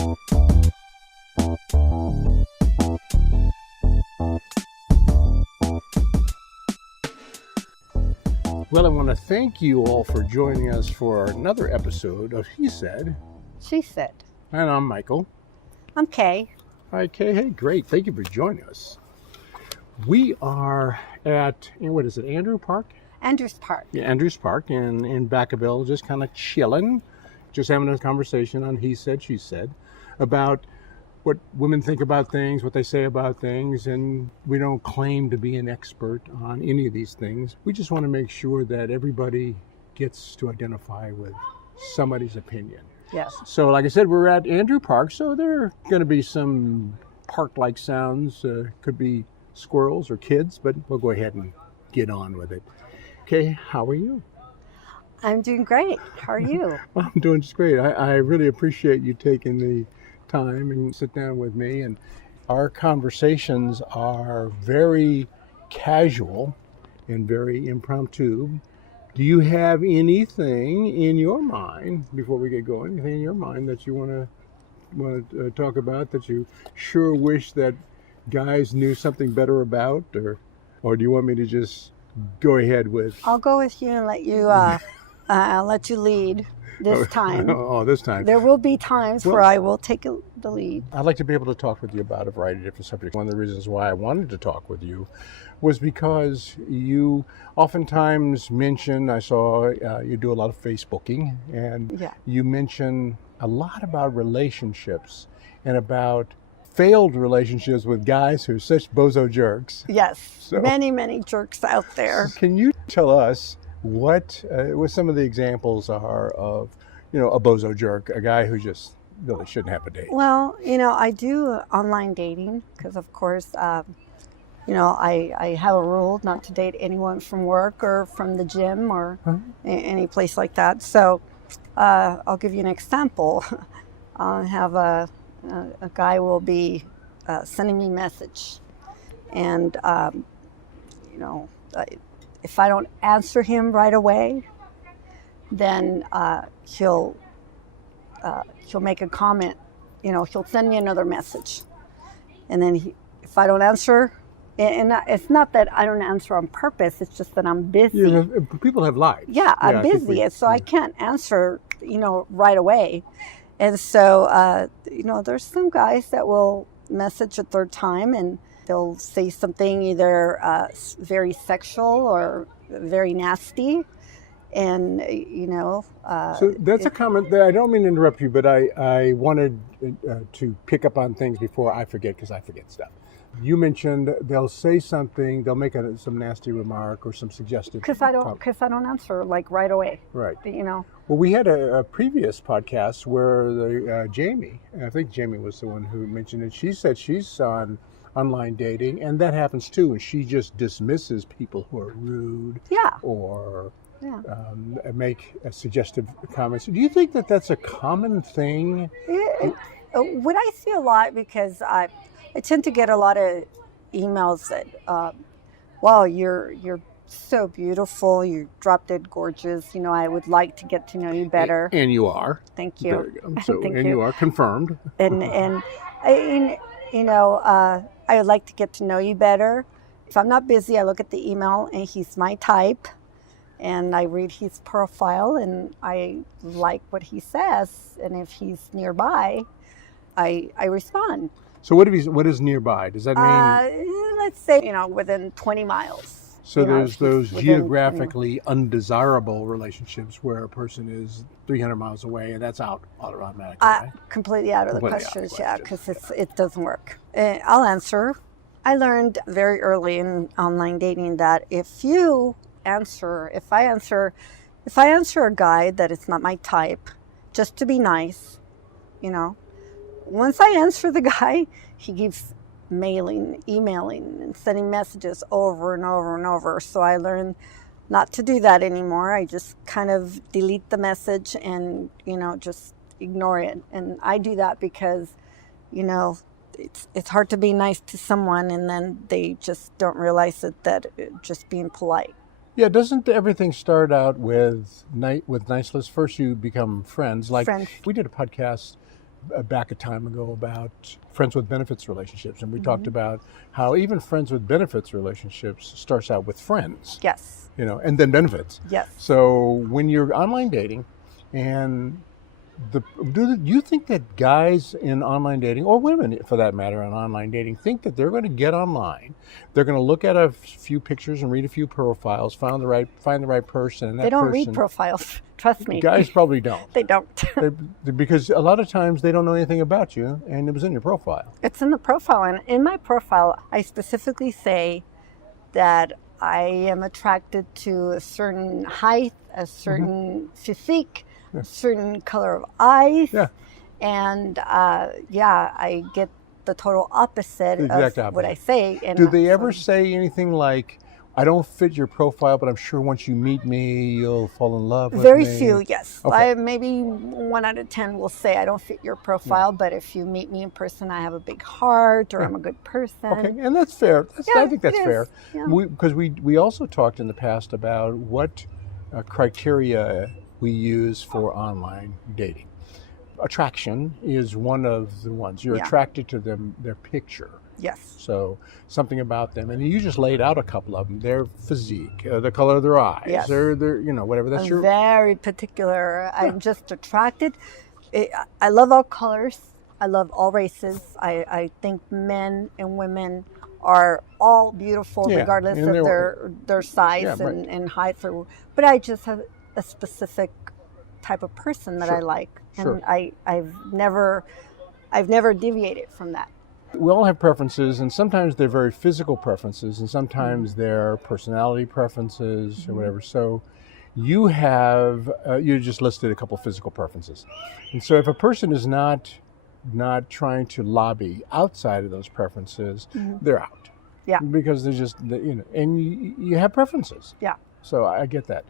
Well, I want to thank you all for joining us for another episode of He Said. She said. And I'm Michael. I'm Kay. Hi, Kay. Hey, great. Thank you for joining us. We are at, what is it, Andrews Park? Andrews Park. Yeah, Andrews Park in Vacaville, just kind of chilling, just having a conversation on He Said, She Said, about what women think about things, what they say about things, and we don't claim to be an expert on any of these things. We just want to make sure that everybody gets to identify with somebody's opinion. Yes. So like I said, we're at Andrews Park, so there are going to be some park-like sounds. Could be squirrels or kids, but we'll go ahead and get on with it. Okay, how are you? I'm doing great. How are you? Well, I'm doing just great. I really appreciate you taking the time and sit down with me, and our conversations are very casual and very impromptu. Do you have anything in your mind, before we get going, anything in your mind that you want to talk about that you sure wish that guys knew something better about, or do you want me to just go ahead with? I'll go with you and let you I'll let you lead this time. Oh, this time. There will be times where I will take the lead. I'd like to be able to talk with you about a variety of different subjects. One of the reasons why I wanted to talk with you was because you oftentimes mention, I saw you do a lot of Facebooking, and you mention a lot about relationships and about failed relationships with guys who are such bozo jerks. Yes, so, many jerks out there. Can you tell us what some of the examples are of, a bozo jerk, a guy who just really shouldn't have a date? Well, I do online dating because, of course, I have a rule not to date anyone from work or from the gym or any place like that. So I'll give you an example. I have a guy will be sending me a message, and if I don't answer him right away, then he'll make a comment. He'll send me another message, and then if I don't answer, and it's not that I don't answer on purpose. It's just that I'm busy. Yeah, people have lives. Yeah, I'm busy, so I can't answer, right away. And so, there's some guys that will message a third time, and they'll say something either very sexual or very nasty. And, So that's a comment that I don't mean to interrupt you, but I wanted to pick up on things before I forget, because I forget stuff. You mentioned they'll say something, they'll make some nasty remark or some suggestive. Because I don't answer right away. Right. Well, we had a previous podcast where Jamie, I think Jamie was the one who mentioned it. She said she's on online dating, and that happens too, and she just dismisses people who are rude. Yeah. Or make suggestive comments. Do you think that that's a common thing? What I see a lot, because I tend to get a lot of emails that, wow, you're so beautiful, you're drop dead gorgeous, I would like to get to know you better. And you are. Thank you. There you go. So, Thank and you are confirmed. And I would like to get to know you better. If I'm not busy, I look at the email and he's my type, and I read his profile and I like what he says, and if he's nearby, I respond. So what is nearby? Does that mean? Let's say, within 20 miles. So there's those geographically undesirable relationships where a person is 300 miles away, and that's out automatically, right? Completely out of the question, because it doesn't work. I'll answer. I learned very early in online dating that if I answer a guy that it's not my type, just to be nice, once I answer the guy, he keeps emailing, and sending messages over and over and over. So I learned not to do that anymore. I just kind of delete the message and, just ignore it. And I do that because, it's hard to be nice to someone and then they just don't realize that just being polite. Yeah, doesn't everything start out with nice lists? First you become friends. We did a podcast back a time ago about friends with benefits relationships, and we talked Mm-hmm. about how even friends with benefits relationships starts out with friends, Yes. and then benefits. Yes. So when you're online dating, and do you think that guys in online dating, or women for that matter in online dating, think that they're going to get online, they're going to look at a few pictures and read a few profiles, find the right person, and They that don't read person? profiles. Trust me. Guys probably don't. They don't. Because a lot of times they don't know anything about you, and it was in your profile. It's in the profile. And in my profile, I specifically say that I am attracted to a certain height, a certain physique, a certain color of eyes. Yeah. And I get the total opposite The exact of what I opposite. say. And Do they ever say anything like, "I don't fit your profile, but I'm sure once you meet me, you'll fall in love with Very me"? few, yes. Okay. Maybe 1 out of 10 will say I don't fit your profile, but if you meet me in person, I have a big heart or I'm a good person. Okay, and that's fair. I think that's it is. fair. Yeah. Because we also talked in the past about what criteria we use for online dating. Attraction is one of the ones. You're Yeah. attracted to their picture. Yes. So something about them, and you just laid out a couple of them. Their physique, the color of their eyes, Yes. their whatever. That's I'm your very particular. I'm just attracted. I love all colors. I love all races. I think men and women are all beautiful, Yeah, regardless and of they're- their size Yeah, right. and height. But I just have a specific type of person that I Sure. like, Sure. and I've never deviated from that. We all have preferences, and sometimes they're very physical preferences, and sometimes they're personality preferences or whatever. So you have you just listed a couple physical preferences, and so if a person is not trying to lobby outside of those preferences, they're out. Yeah. Because they're just and you have preferences. Yeah. So I get that.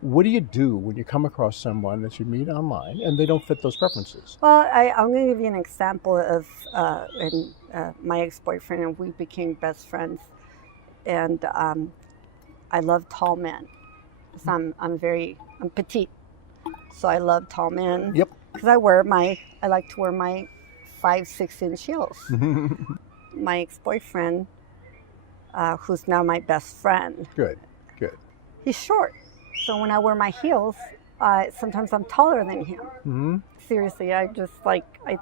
What do you do when you come across someone that you meet online and they don't fit those preferences? Well, I'm going to give you an example of my ex-boyfriend, and we became best friends. And I love tall men. So I'm petite, so I love tall men. Yep. Because I like to wear my 5-6 inch heels. My ex-boyfriend, who's now my best friend, Good. he's short. So when I wear my heels, sometimes I'm taller than him. Mm-hmm. Seriously, I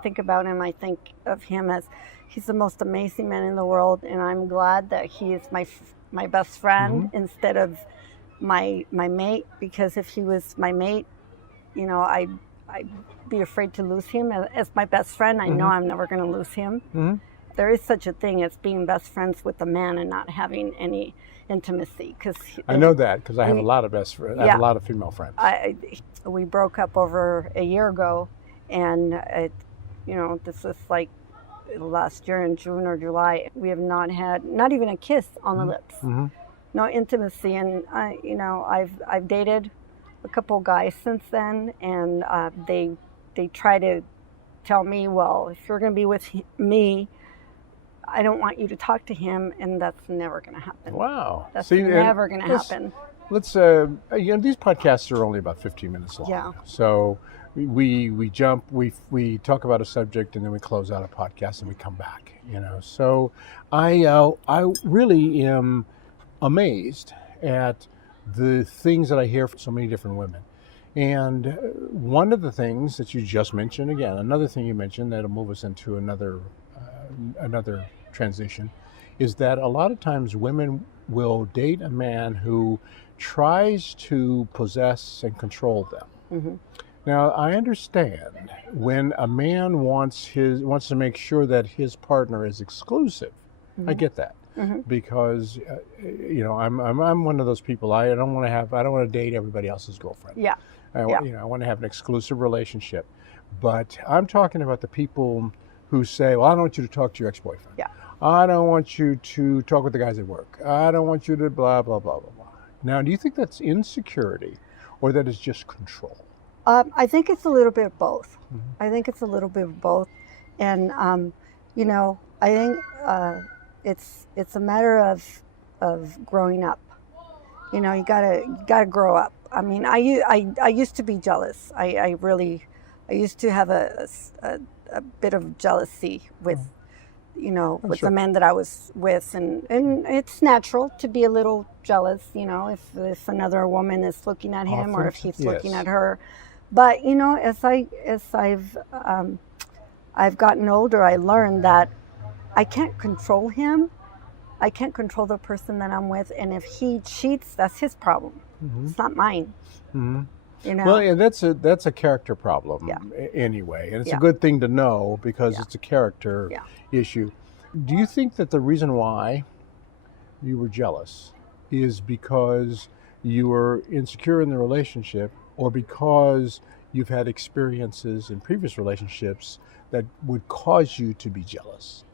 think about him. I think of him as he's the most amazing man in the world, and I'm glad that he is my best friend instead of my mate. Because if he was my mate, I'd be afraid to lose him. As my best friend, I know I'm never going to lose him. Mm-hmm. There is such a thing as being best friends with a man and not having any intimacy. I know that because I have a lot of best friends. I have Yeah. a lot of female friends. We broke up over a year ago, and this was like last year in June or July. We have not had not even a kiss on the lips, no intimacy. And I've dated a couple guys since then, and they try to tell me, well, if you're going to be with me, I don't want you to talk to him, and that's never going to happen. Wow. That's See, never going to happen. Let's these podcasts are only about 15 minutes long. Yeah. So we jump, we talk about a subject, and then we close out a podcast and we come back. So I really am amazed at the things that I hear from so many different women. And one of the things that you just mentioned, again, another thing you mentioned that'll move us into another transition, is that a lot of times women will date a man who tries to possess and control them. Mm-hmm. Now, I understand when a man wants to make sure that his partner is exclusive. I get that. Because I'm one of those people. I don't want to date everybody else's girlfriend. Yeah. I want to have an exclusive relationship. But I'm talking about the people who say, well, I don't want you to talk to your ex-boyfriend. Yeah. I don't want you to talk with the guys at work. I don't want you to blah, blah, blah, blah, blah. Now, do you think that's insecurity or that is just control? I think it's a little bit of both. I think it's a little bit of both. And, I think it's a matter of growing up. You gotta grow up. I mean, I used to be jealous. I used to have a a bit of jealousy with, with sure. the men that I was with, and it's natural to be a little jealous, if another woman is looking at him or if he's looking at her. But I've gotten older, I learned that I can't control him. I can't control the person that I'm with, and if he cheats, that's his problem. It's not mine. Well, yeah, that's a character problem anyway, and it's a good thing to know because it's a character issue. Do you think that the reason why you were jealous is because you were insecure in the relationship, or because you've had experiences in previous relationships that would cause you to be jealous?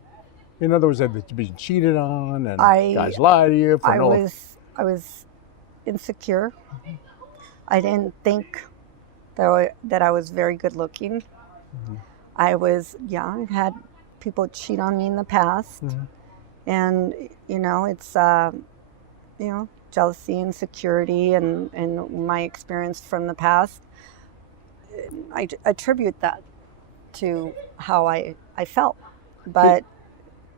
In other words, have you been cheated on and guys lie to you? I was insecure. I didn't think that I was very good looking. I was young, had people cheat on me in the past. And, it's, jealousy, insecurity, and my experience from the past. I attribute that to how I felt. But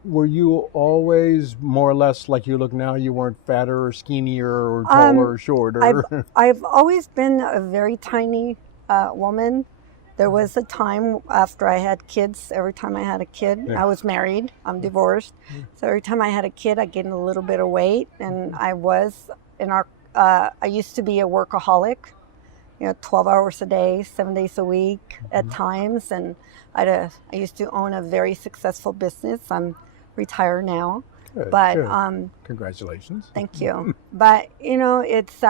were you always more or less like you look now? You weren't fatter or skinnier or taller or shorter? I've always been a very tiny woman. There was a time after I had kids, every time I had a kid, I was married, I'm divorced. So every time I had a kid, I gained a little bit of weight. And I used to be a workaholic, 12 hours a day, 7 days a week at times. And I used to own a very successful business. I'm retired now. Good, but good. Congratulations. Thank you. But it's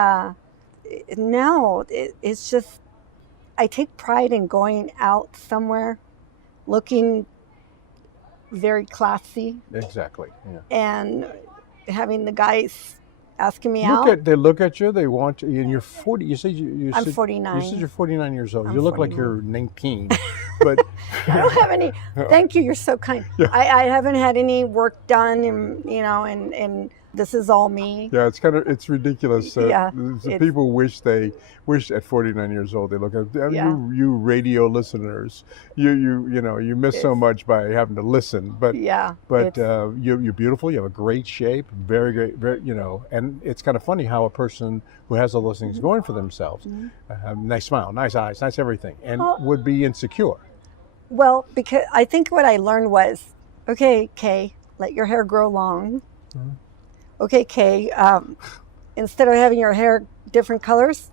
now it's just, I take pride in going out somewhere looking very classy. Exactly. Yeah. And having the guys asking me out. They look at you. They want you. And you're 40. You said I'm 49. You said you're 49 years old. I'm You look 49. like you're 19. But I don't have any. Thank you. You're so kind. Yeah. I haven't had any work done, and and this is all me. Yeah, it's ridiculous. It's, people wish at 49 years old they look at you radio listeners. You miss so much by having to listen. But you're beautiful. You have a great shape, very great. And it's kind of funny how a person who has all those things going for themselves, nice smile, nice eyes, nice everything, and would be insecure. Well, because I think what I learned was, okay, Kay, let your hair grow long. Okay, Kay, instead of having your hair different colors,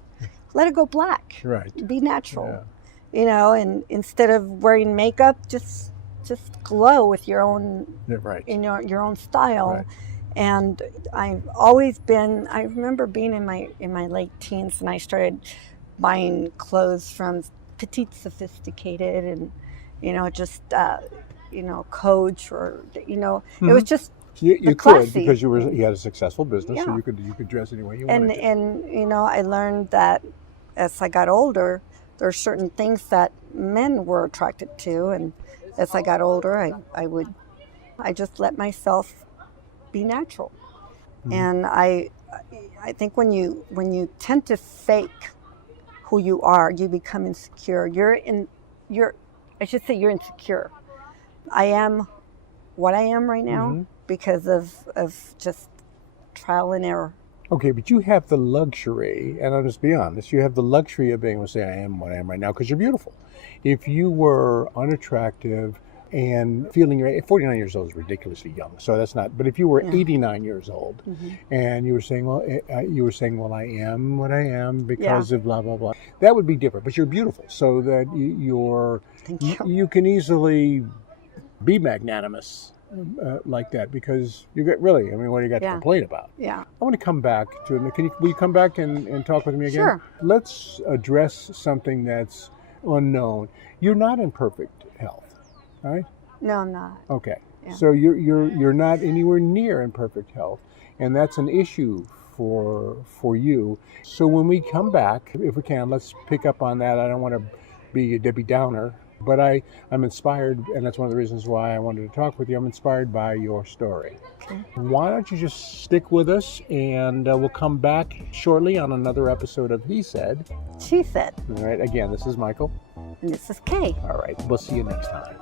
let it go black. Right. Be natural. Yeah. And instead of wearing makeup, just glow with your own, your own style. Right. And I've always been. I remember being in my late teens, and I started buying clothes from Petite Sophisticated, and Coach, or it was just. You could, because you had a successful business, so you could dress any way you wanted to. And I learned that as I got older, there are certain things that men were attracted to, and as I got older, I just let myself be natural. And I think when you tend to fake who you are, you become insecure. You're insecure. I am what I am right now. Because of just trial and error. Okay, but you have the luxury, and I'll just be honest, you have the luxury of being able to say, I am what I am right now, because you're beautiful. If you were unattractive and feeling 49 years old is ridiculously young, so that's not, but if you were 89 years old and you were saying, well, I am what I am because of blah, blah, blah, that would be different. But you're beautiful, so that you can easily be magnanimous. Like that, because you get what do you got to complain about? Yeah. I want to come back to it. Will you come back and talk with me again? Sure. Let's address something that's unknown. You're not in perfect health, right? No, I'm not. Okay. Yeah. So you're not anywhere near in perfect health, and that's an issue for you. So when we come back, if we can, let's pick up on that. I don't want to be a Debbie Downer. But I'm inspired, and that's one of the reasons why I wanted to talk with you. I'm inspired by your story. Okay. Why don't you just stick with us, and we'll come back shortly on another episode of He Said. She Said. All right. Again, this is Michael. And this is Kay. All right. We'll see you next time.